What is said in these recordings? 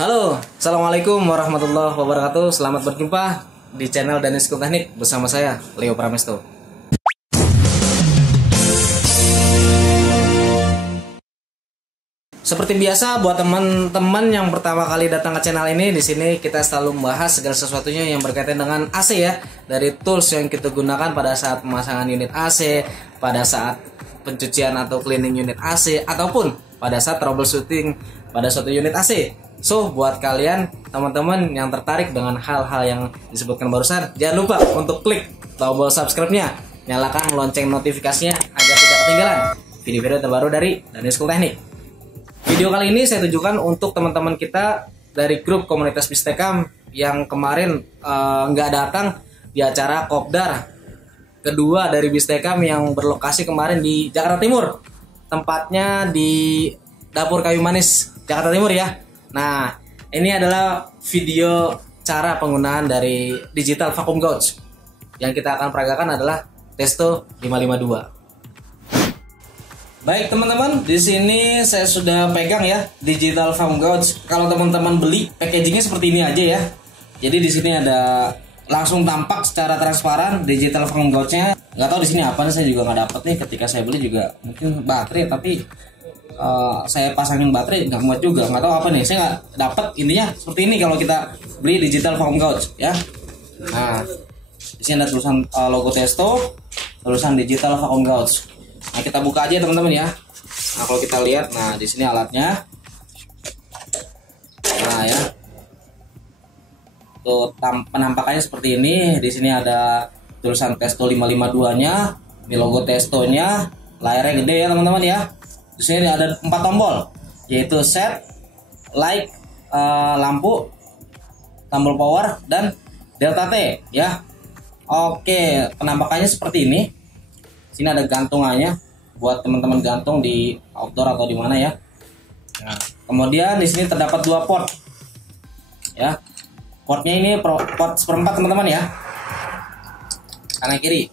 Halo, Assalamualaikum warahmatullahi wabarakatuh. Selamat berjumpa di channel Danis School Teknik bersama saya, Leo Pramesto. Seperti biasa, buat teman-teman yang pertama kali datang ke channel ini, di sini kita selalu membahas segala sesuatunya yang berkaitan dengan AC ya, dari tools yang kita gunakan pada saat pemasangan unit AC, pada saat pencucian atau cleaning unit AC, ataupun pada saat troubleshooting pada suatu unit AC. So, buat kalian teman-teman yang tertarik dengan hal-hal yang disebutkan barusan, jangan lupa untuk klik tombol subscribe-nya, nyalakan lonceng notifikasinya agar tidak ketinggalan video-video terbaru dari Danis School Teknik. Video kali ini saya tujukan untuk teman-teman kita dari grup komunitas Bistekam yang kemarin nggak datang di acara Kopdar kedua dari Bistekam yang berlokasi kemarin di Jakarta Timur, tempatnya di Dapur Kayu Manis Jakarta Timur ya. Nah, ini adalah video cara penggunaan dari digital vacuum gauge. Yang kita akan peragakan adalah Testo 552. Baik teman-teman, di sini saya sudah pegang ya digital vacuum gauge. Kalau teman-teman beli, packagingnya seperti ini aja ya. Jadi di sini ada langsung tampak secara transparan digital vacuum gauge-nya. Nggak tahu di sini apa, saya juga nggak dapet nih. Ketika saya beli juga mungkin baterai, tapi saya pasangin baterai nggak muat juga, nggak tahu apa nih, saya nggak dapet. Intinya seperti ini kalau kita beli digital vacuum gauge ya. Nah, di sini ada tulisan logo Testo, tulisan digital vacuum gauge. Nah, kita buka aja teman-teman ya. Nah, kalau kita lihat, nah di sini alatnya. Nah ya, tuh penampakannya seperti ini. Di sini ada tulisan Testo 552-nya, ini logo Testo-nya, layarnya gede ya teman-teman ya. Di sini ada 4 tombol, yaitu set, light, lampu, tombol power, dan delta T ya. Oke, penampakannya seperti ini. Sini ada gantungannya buat teman-teman gantung di outdoor atau di mana ya. Nah, kemudian di sini terdapat 2 port ya. Portnya ini port seperempat teman-teman ya, kanan kiri.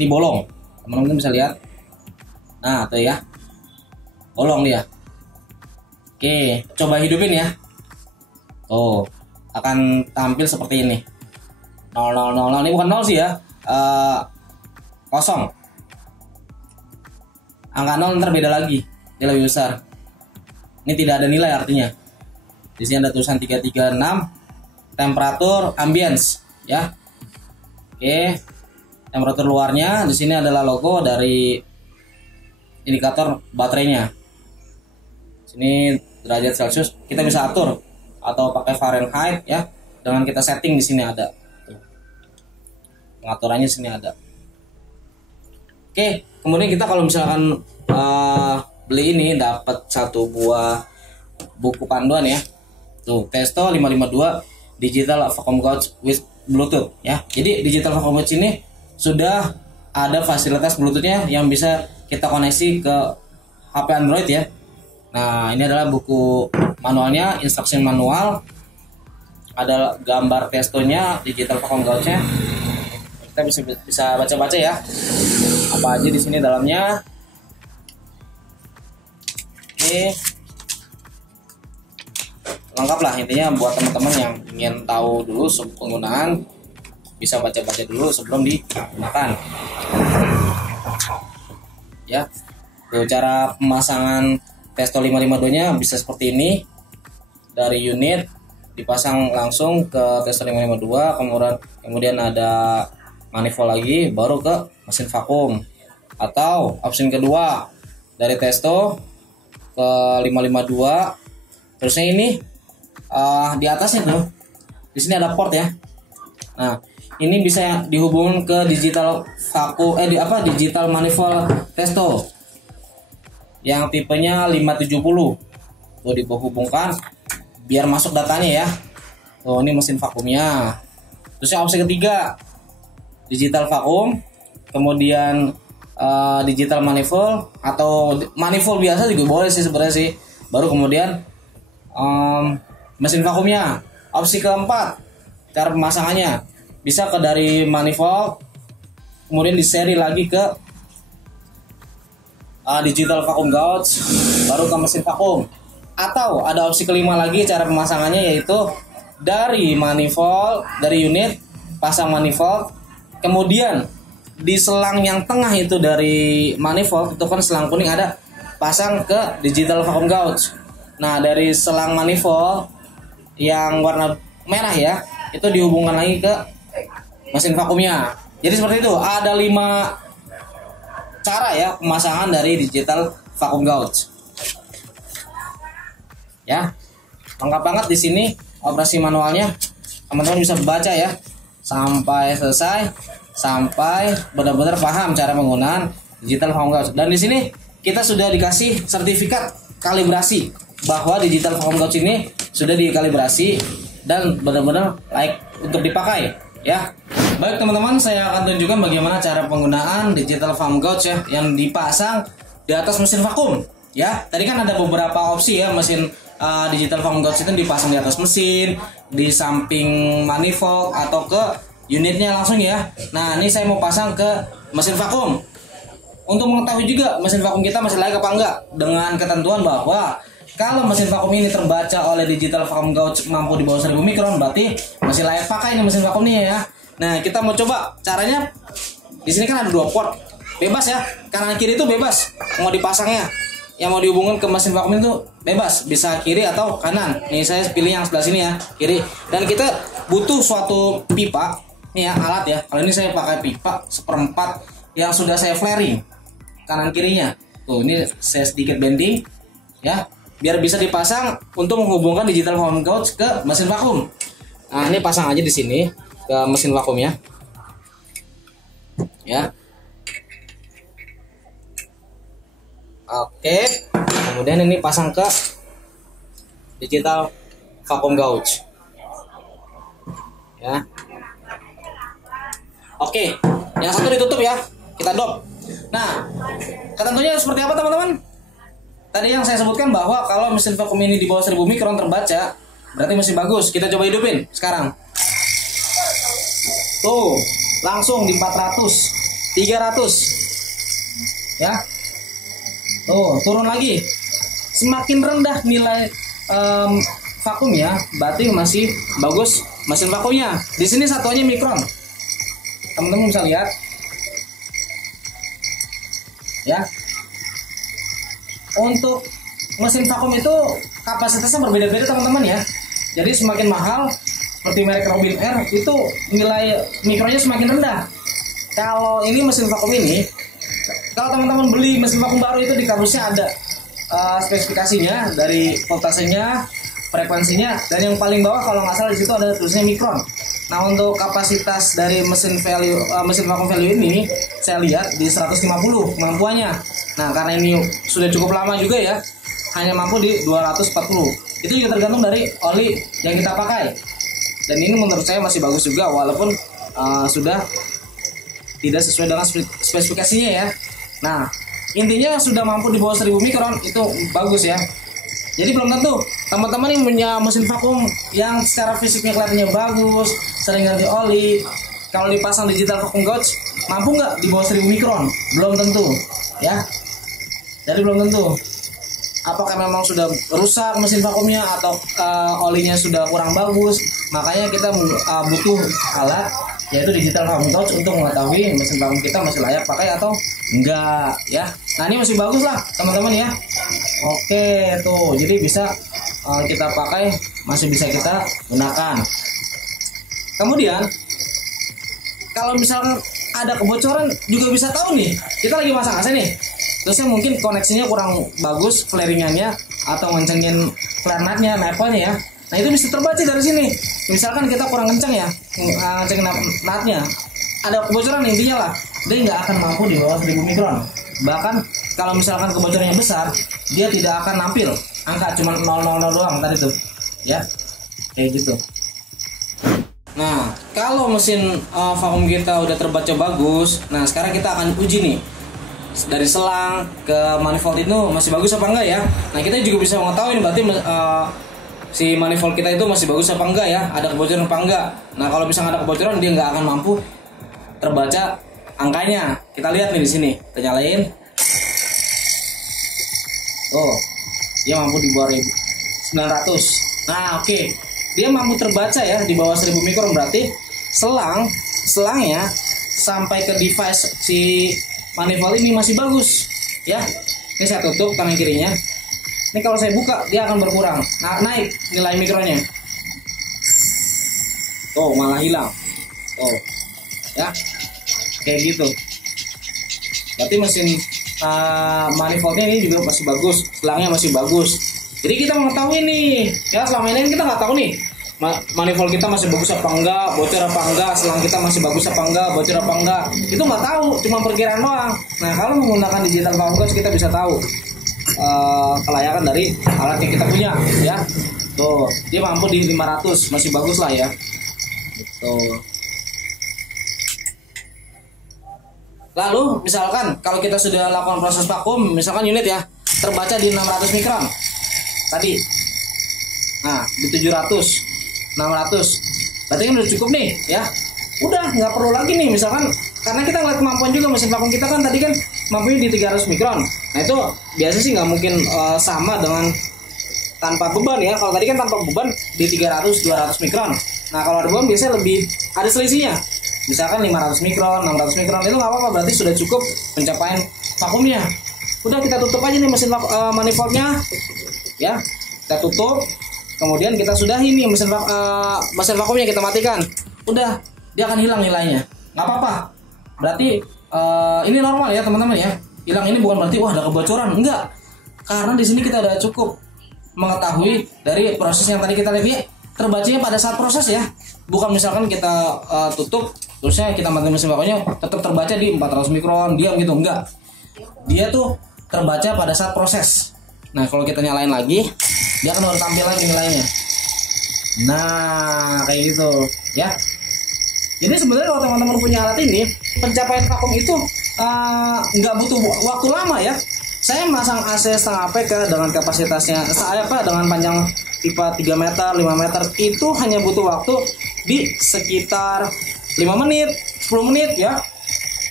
Ini bolong, teman-teman bisa lihat. Nah tuh ya, bolong dia. Oke, coba hidupin ya. Tuh, akan tampil seperti ini. 0000. Ini bukan 0 sih ya, kosong. Angka 0 ntar beda lagi, dia lebih besar. Ini tidak ada nilai artinya. Di sini ada tulisan 336, temperatur ambience ya. Oke, temperatur luarnya. Di sini adalah logo dari indikator baterainya. Sini derajat Celcius, kita bisa atur atau pakai Fahrenheit ya. Dengan kita setting di sini ada. Pengaturannya di sini ada. Oke, kemudian kita kalau misalkan beli ini dapat 1 buah buku panduan ya. Tuh, Testo 552 digital vacuum gauge with Bluetooth ya. Jadi digital vacuum gauge ini sudah ada fasilitas Bluetooth-nya yang bisa kita koneksi ke HP Android ya. Nah, ini adalah buku manualnya, instruksi manual. Ada gambar Testonya, digital vacuum gauge-nya. Kita bisa baca-baca ya. Apa aja di sini dalamnya. Oke. Lengkap lah intinya buat teman-teman yang ingin tahu dulu penggunaan, bisa baca-baca dulu sebelum digunakan. Ya. Tuh, cara pemasangan Testo 552-nya bisa seperti ini. Dari unit dipasang langsung ke Testo 552, kemudian ada manifold lagi, baru ke mesin vakum. Atau opsi kedua, dari Testo ke 552, terusnya ini di atasnya tuh, di sini ada port ya. Nah, ini bisa dihubungkan ke digital vakum digital manifold Testo yang tipenya 570. Tuh, dihubungkan biar masuk datanya ya. Tuh, ini mesin vakumnya. Terusnya opsi ketiga, digital vakum, kemudian digital manifold atau manifold biasa juga boleh sih sebenarnya sih. Baru kemudian mesin vakumnya. Opsi keempat, cara pemasangannya bisa ke dari manifold, kemudian diseri lagi ke digital vacuum gauge, baru ke mesin vakum. Atau ada opsi kelima lagi cara pemasangannya, yaitu dari manifold, dari unit pasang manifold, kemudian di selang yang tengah itu dari manifold itu kan selang kuning, ada pasang ke digital vacuum gauge. Nah dari selang manifold yang warna merah ya, itu dihubungkan lagi ke mesin vakumnya. Jadi seperti itu, ada 5 cara ya pemasangan dari digital vacuum gauge. Ya, lengkap banget di sini operasi manualnya. Teman-teman bisa baca ya sampai selesai, sampai benar-benar paham cara penggunaan digital vacuum gauge. Dan di sini kita sudah dikasih sertifikat kalibrasi bahwa digital vacuum gauge ini sudah dikalibrasi dan benar-benar layak untuk dipakai ya. Baik teman-teman, saya akan tunjukkan bagaimana cara penggunaan digital vacuum gauge ya yang dipasang di atas mesin vakum ya. Tadi kan ada beberapa opsi ya, mesin digital vacuum gauge itu dipasang di atas mesin, di samping manifold, atau ke unitnya langsung ya. Nah ini saya mau pasang ke mesin vakum untuk mengetahui juga mesin vakum kita masih layak apa enggak, dengan ketentuan bahwa kalau mesin vakum ini terbaca oleh digital vacuum gauge mampu di bawah 1000 mikron, berarti masih layak pakai nih mesin vakum nih ya. Nah kita mau coba caranya. Di sini kan ada 2 port, bebas ya, kanan kiri itu bebas mau dipasangnya. Yang mau dihubungkan ke mesin vakum itu bebas, bisa kiri atau kanan. Nih saya pilih yang sebelah sini ya, kiri. Dan kita butuh suatu pipa, nih ya alat ya. Kalau ini saya pakai pipa 1/4 yang sudah saya flaring kanan kirinya. Tuh ini saya sedikit bending ya, biar bisa dipasang untuk menghubungkan digital vacuum gauge ke mesin vakum. Nah ini pasang aja di sini ke mesin vakumnya ya. Oke, kemudian ini pasang ke digital vacuum gauge ya. Oke, yang satu ditutup ya, kita dop. Nah ketentuannya seperti apa teman-teman? Tadi yang saya sebutkan bahwa kalau mesin vakum ini di bawah 1000 mikron terbaca, berarti masih bagus. Kita coba hidupin sekarang. Tuh langsung di 400, 300 ya. Tuh turun lagi, semakin rendah nilai vakum ya, berarti masih bagus mesin vakumnya. Di sini satuannya mikron, teman-teman bisa lihat ya. Untuk mesin vakum itu kapasitasnya berbeda-beda teman-teman ya. Jadi semakin mahal seperti merek Robin Air itu nilai mikronya semakin rendah. Kalau ini mesin vakum ini, kalau teman-teman beli mesin vakum baru itu di kardusnya ada spesifikasinya dari voltasenya, frekuensinya, dan yang paling bawah kalau nggak salah di situ ada tulisnya mikron. Nah untuk kapasitas dari mesin vakum value ini saya lihat di 150 kemampuannya. Nah karena ini sudah cukup lama juga ya, hanya mampu di 240. Itu juga tergantung dari oli yang kita pakai. Dan ini menurut saya masih bagus juga walaupun sudah tidak sesuai dengan spesifikasinya ya. Nah intinya sudah mampu di bawah 1000 mikron itu bagus ya. Jadi belum tentu teman-teman yang punya mesin vakum yang secara fisiknya kelihatannya bagus, sering ganti oli, kalau dipasang digital vacuum gauge mampu nggak di bawah 1000 mikron? Belum tentu ya. Jadi belum tentu. Apakah memang sudah rusak mesin vakumnya atau olinya sudah kurang bagus? Makanya kita butuh alat yaitu digital vacuum gauge untuk mengetahui mesin vakum kita masih layak pakai atau enggak ya. Nah ini masih bagus lah teman-teman ya. Oke tuh, jadi bisa kita pakai, masih bisa kita gunakan. Kemudian kalau misalkan ada kebocoran juga bisa tahu nih, kita lagi masang AC nih, terusnya mungkin koneksinya kurang bagus, flaringannya atau ngencengin flare nutnya, maple-nya ya. Nah itu bisa terbaca dari sini. Misalkan kita kurang kenceng ya, ngecengin nutnya, ada kebocoran intinya lah, dia nggak akan mampu di bawah 1000 mikron. Bahkan kalau misalkan kebocorannya besar, dia tidak akan nampil angka cuma 000 doang tadi tuh ya, kayak gitu. Nah kalau mesin vakum kita udah terbaca bagus, nah sekarang kita akan uji nih dari selang ke manifold itu masih bagus apa enggak ya. Nah kita juga bisa mengetahui nih berarti si manifold kita itu masih bagus apa enggak ya, ada kebocoran apa enggak. Nah kalau misalnya ada kebocoran, dia nggak akan mampu terbaca angkanya. Kita lihat nih di sini, kita nyalain. Oh, dia mampu di bawah 900. Nah, oke. Dia mampu terbaca ya di bawah 1000 mikron, berarti selangnya sampai ke device si manifold ini masih bagus ya. Ini saya tutup tangan kirinya. Ini kalau saya buka dia akan berkurang. Nah, naik nilai mikronnya. Tuh, malah hilang. Tuh. Ya. Kayak gitu. Berarti mesin manifoldnya ini juga masih bagus, selangnya masih bagus. Jadi kita mengetahui nih, ya selama ini kita nggak tahu nih manifold kita masih bagus apa enggak, bocor apa enggak, selang kita masih bagus apa enggak, bocor apa enggak, itu nggak tahu, cuma perkiraan doang. Nah, kalau menggunakan digital focus kita bisa tahu kelayakan dari alat yang kita punya, ya. Tuh, dia mampu di 500, masih bagus lah ya. Gitu. Lalu misalkan kalau kita sudah lakukan proses vakum, misalkan unit ya terbaca di 600 mikron tadi, nah di 700, 600, berarti kan udah cukup nih ya. Udah nggak perlu lagi nih, misalkan karena kita ngeliat kemampuan juga mesin vakum kita kan tadi kan mampunya di 300 mikron. Nah itu biasa sih nggak mungkin sama dengan tanpa beban ya. Kalau tadi kan tanpa beban di 300-200 mikron. Nah kalau ada beban biasanya lebih ada selisihnya. Misalkan 500 mikron, 600 mikron, itu nggak apa-apa, berarti sudah cukup pencapaian vakumnya. Udah kita tutup aja nih mesin manifoldnya, ya kita tutup. Kemudian kita sudahi nih mesin vakumnya kita matikan. Udah, dia akan hilang nilainya. Nggak apa-apa. Berarti ini normal ya teman-teman ya. Hilang ini bukan berarti wah ada kebocoran, enggak. Karena di sini kita udah cukup mengetahui dari proses yang tadi kita lihat ya, terbacanya pada saat proses ya. Bukan misalkan kita tutup terusnya kita mati mesin vakumnya tetap terbaca di 400 mikron diam gitu, enggak. Dia tuh terbaca pada saat proses. Nah kalau kita nyalain lagi dia akan baru tampil lagi nilainya. Nah kayak gitu ya. Jadi sebenarnya kalau teman-teman punya alat ini, pencapaian vakum itu nggak butuh waktu lama ya. Saya masang AC setengah PK dengan kapasitasnya dengan panjang tipe 3 meter, 5 meter, itu hanya butuh waktu di sekitar 5 menit, 10 menit ya,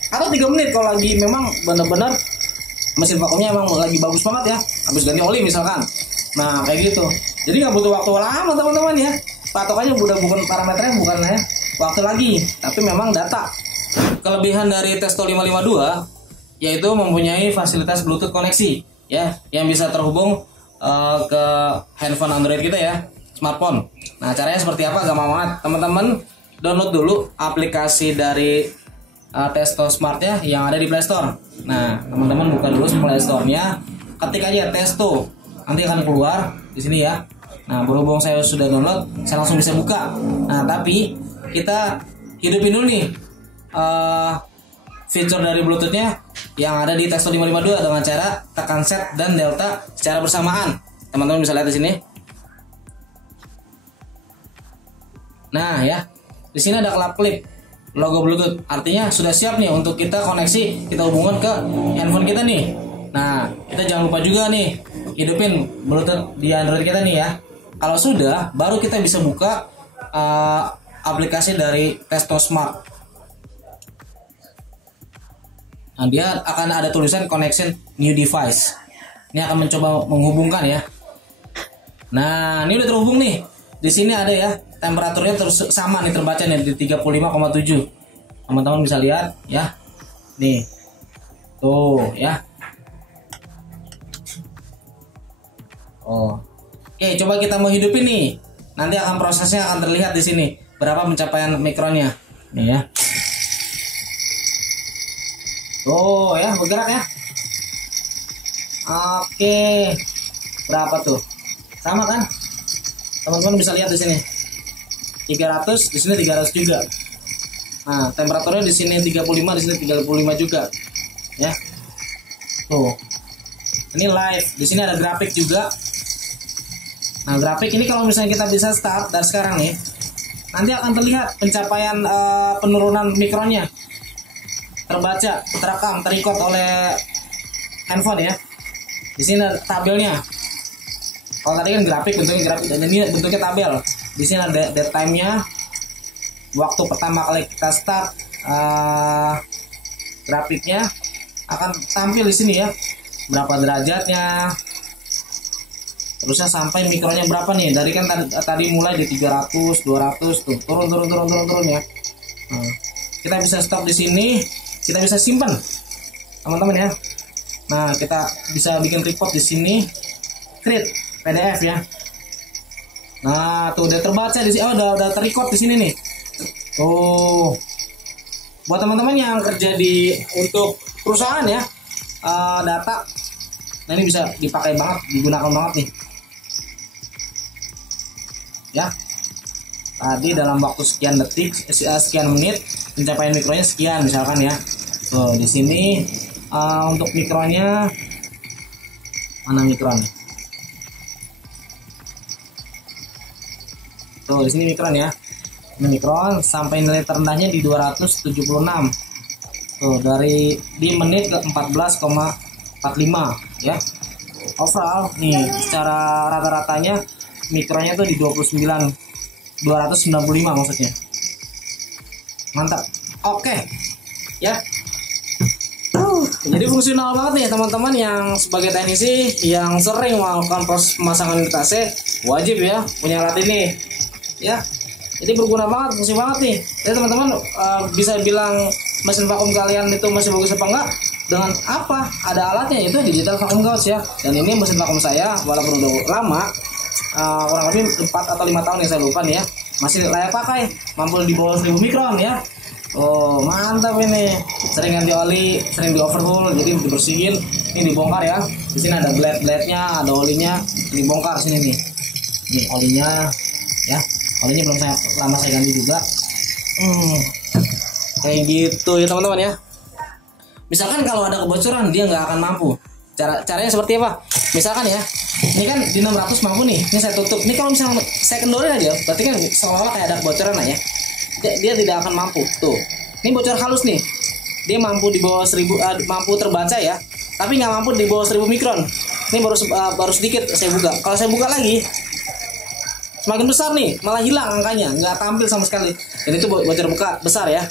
atau 3 menit kalau lagi memang benar-benar mesin vakumnya emang lagi bagus banget ya, habis ganti oli misalkan. Nah kayak gitu, jadi nggak butuh waktu lama teman-teman ya. Patokannya bukan parameternya, bukan ya waktu lagi, tapi memang data. Kelebihan dari Testo 552 yaitu mempunyai fasilitas Bluetooth koneksi ya, yang bisa terhubung ke handphone Android kita ya, smartphone. Nah caranya seperti apa? Gampang banget teman-teman. Download dulu aplikasi dari Testo Smart-nya yang ada di Play Store. Nah, teman-teman buka dulu Play Store-nya, ketik aja Testo, nanti akan keluar di sini ya. Nah, berhubung saya sudah download, saya langsung bisa buka. Nah, tapi kita hidupin dulu nih fitur dari Bluetooth-nya yang ada di Testo 552 dengan cara tekan set dan delta secara bersamaan. Teman-teman bisa lihat di sini. Nah, ya. Di sini ada klap klip logo Bluetooth, artinya sudah siap nih untuk kita koneksi, kita hubungkan ke handphone kita nih. Nah, kita jangan lupa juga nih hidupin Bluetooth di Android kita nih ya. Kalau sudah, baru kita bisa buka aplikasi dari Testo Smart. Nah, dia akan ada tulisan connection new device. Ini akan mencoba menghubungkan ya. Nah, ini udah terhubung nih. Di sini ada ya, temperaturnya terus sama nih, terbaca nih di 35,7. Teman-teman bisa lihat ya. Nih. Tuh ya. Oh. Oke, coba kita mau hidupin nih. Nanti akan prosesnya akan terlihat di sini berapa pencapaian mikronnya. Nih ya. Oh ya, bergerak ya. Oke. Berapa tuh? Sama kan? Teman-teman bisa lihat di sini. 300, di sini 300 juga. Nah, temperaturnya di sini 35, di sini 35 juga. Ya. Tuh. Ini live. Di sini ada grafik juga. Nah, grafik ini kalau misalnya kita bisa start dari sekarang nih, nanti akan terlihat pencapaian penurunan mikronnya. Terbaca, terekam, terikot oleh handphone ya. Di sini ada tabelnya. Kalau tadi kan grafik, dan ini bentuknya tabel. Di sini ada date time-nya, waktu pertama kali kita start, grafiknya akan tampil di sini ya. Berapa derajatnya, terusnya sampai mikronnya berapa nih, dari kan tadi mulai di 300 200 tuh, turun ya. Nah, kita bisa stop di sini, kita bisa simpan teman-teman ya. Nah, kita bisa bikin report di sini, create PDF ya. Nah, tuh udah terbaca di sini. Oh, udah terrecord di sini nih. Oh, buat teman-teman yang kerja untuk perusahaan ya, data, nah ini bisa dipakai banget, digunakan banget nih. Ya, tadi dalam waktu sekian detik, sekian menit, pencapaian mikronya sekian misalkan ya. Tuh di sini untuk mikronya, mana mikronnya? Tuh di sini mikron ya. Ini mikron sampai nilai terendahnya di 276. Tuh di menit ke 14,45 ya. Overall nih secara rata-ratanya mikronya tuh di 295 maksudnya. Mantap. Oke. Ya. Jadi fungsional banget nih teman-teman yang sebagai teknisi yang sering melakukan proses pemasangan unit AC, wajib ya punya alat ini. Ya. Jadi berguna banget, fungsi banget nih. Jadi teman-teman bisa bilang mesin vakum kalian itu masih bagus apa enggak dengan apa? Ada alatnya, yaitu digital vacuum gauge ya. Dan ini mesin vakum saya walaupun udah lama, kurang lebih 4 atau 5 tahun yang saya lupa nih ya, masih layak pakai, mampu di bawah 1000 mikron ya. Oh mantap ini. Sering ganti oli, sering di overhaul, jadi dibersihin. Ini dibongkar ya. Di sini ada blade-nya, ada olinya, dibongkar sini nih. Ini olinya ya. Olinya belum lama saya ganti juga. Kayak gitu ya teman-teman ya. Misalkan kalau ada kebocoran dia nggak akan mampu. Caranya seperti apa? Misalkan ya, ini kan di 600 mampu nih. Ini saya tutup. Ini kalau misalnya saya kendorin aja, berarti kan seolah-olah kayak ada kebocoran lah ya. Dia tidak akan mampu. Tuh. Ini bocor halus nih. Dia mampu di bawah 1000, mampu terbaca ya. Tapi nggak mampu di bawah 1000 mikron. Ini baru sedikit saya buka. Kalau saya buka lagi, semakin besar nih, malah hilang angkanya, nggak tampil sama sekali. Dan itu bocor besar ya.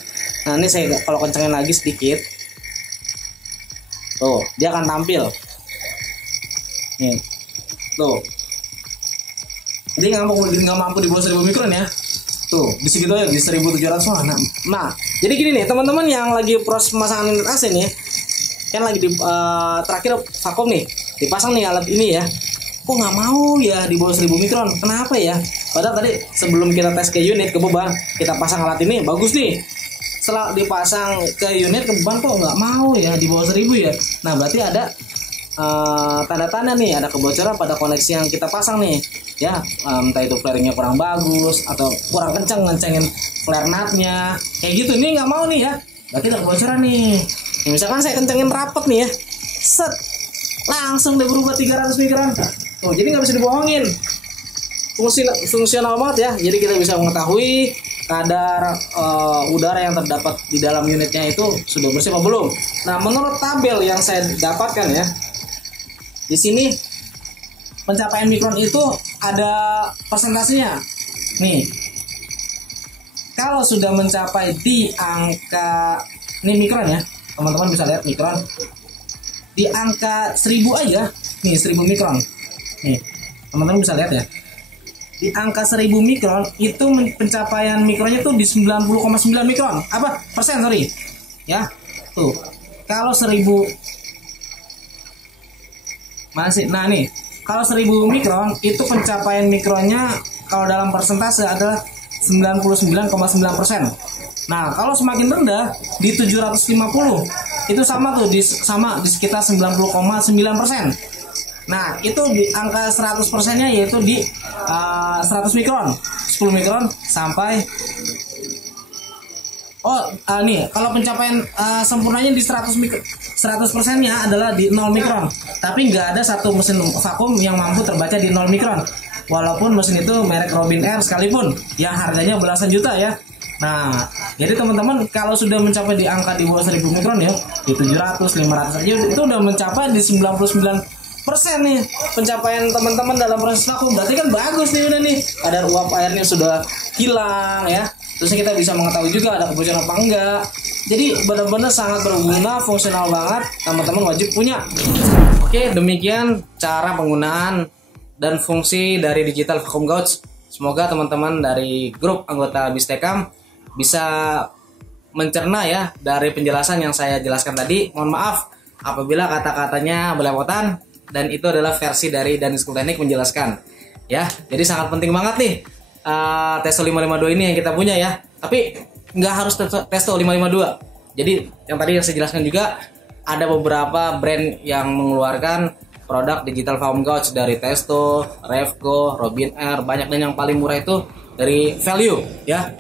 Nah ini saya kalau kencengin lagi sedikit, tuh dia akan tampil. Nih, tuh. Dia nggak mampu di bawah 1000 mikron ya. Tuh di segitu aja di 1700. Nah, jadi gini nih teman-teman yang lagi proses pemasangan unit AC nih, kan lagi terakhir vakum nih, dipasang nih alat ini ya. Kok nggak mau ya di bawah 1000 mikron? Kenapa ya? Padahal tadi sebelum kita tes ke unit, ke beban, kita pasang alat ini bagus nih. Setelah dipasang ke unit, ke beban kok nggak mau ya di bawah 1000 ya. Nah berarti ada tanda-tanda nih, ada kebocoran pada koneksi yang kita pasang nih. Ya, entah itu flaringnya kurang bagus atau kurang kencengin flare nutnya, kayak gitu. Ini nggak mau nih ya. Berarti ada kebocoran nih. Ya, misalkan saya kencengin rapet nih ya, set, langsung deh berubah 300 mikron. Tuh, jadi nggak bisa dibohongin. Fungsional banget ya. Jadi kita bisa mengetahui kadar udara yang terdapat di dalam unitnya itu sudah bersih apa belum. Nah, menurut tabel yang saya dapatkan ya, di sini pencapaian mikron itu ada persentasenya. Nih, kalau sudah mencapai di angka, ini mikron ya, teman-teman bisa lihat mikron di angka 1000 aja. Nih 1000 mikron. Nih, teman-teman bisa lihat ya. Di angka 1000 mikron itu pencapaian mikronnya tuh di 90,9 mikron. Apa? Persen, sorry. Ya. Tuh. Kalau 1000 masih. Nah, nih. Kalau 1000 mikron itu pencapaian mikronnya kalau dalam persentase adalah 99,9%. Nah, kalau semakin rendah di 750 itu sama tuh di sekitar 90,9%. Nah, itu di angka 100%-nya yaitu di 100 mikron, 10 mikron sampai nih, kalau pencapaian sempurnanya di 100%-nya adalah di 0 mikron. Tapi nggak ada satu mesin vakum yang mampu terbaca di 0 mikron. Walaupun mesin itu merek Robin Air sekalipun, yang harganya belasan juta ya. Nah, jadi teman-teman kalau sudah mencapai di angka di bawah 1000 mikron ya, di 700, 500 aja itu udah mencapai di 99% nih pencapaian teman-teman dalam proses vakum. Berarti kan bagus nih udah nih, kadar uap airnya sudah hilang ya. Terus kita bisa mengetahui juga ada kebocoran apa enggak. Jadi benar-benar sangat berguna, fungsional banget, teman-teman wajib punya. Oke, demikian cara penggunaan dan fungsi dari digital vacuum gauge. Semoga teman-teman dari grup anggota Bistekam bisa mencerna ya dari penjelasan yang saya jelaskan tadi. Mohon maaf apabila kata-katanya belepotan, dan itu adalah versi dari Dani School Teknik menjelaskan ya. Jadi sangat penting banget nih Testo 552 ini yang kita punya ya. Tapi nggak harus Testo 552. Jadi yang tadi yang saya jelaskan juga, ada beberapa brand yang mengeluarkan produk digital vacuum gauge dari Testo, Revco, Robin Air, banyak, dan yang paling murah itu dari Value ya.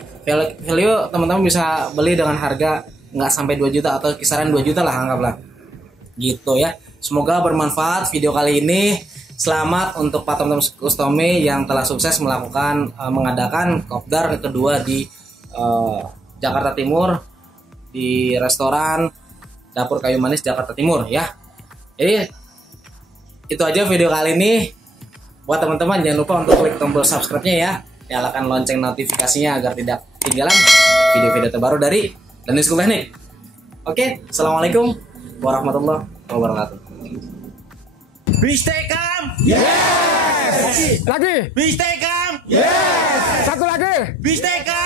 Value teman-teman bisa beli dengan harga nggak sampai 2 juta atau kisaran 2 juta lah anggaplah. Gitu ya. Semoga bermanfaat video kali ini. Selamat untuk Pak Tom Tom Kustomi yang telah sukses melakukan mengadakan kopdar kedua di Jakarta Timur di restoran Dapur Kayu Manis Jakarta Timur ya. Jadi itu aja video kali ini. Buat teman-teman jangan lupa untuk klik tombol subscribe-nya ya. Nyalakan lonceng notifikasinya agar tidak ketinggalan video-video terbaru dari Dani School Teknik. Oke, assalamualaikum warahmatullahi wabarakatuh. Bistekam. Yes. Lagi. Bistekam. Yes. Satu lagi. Bistekam.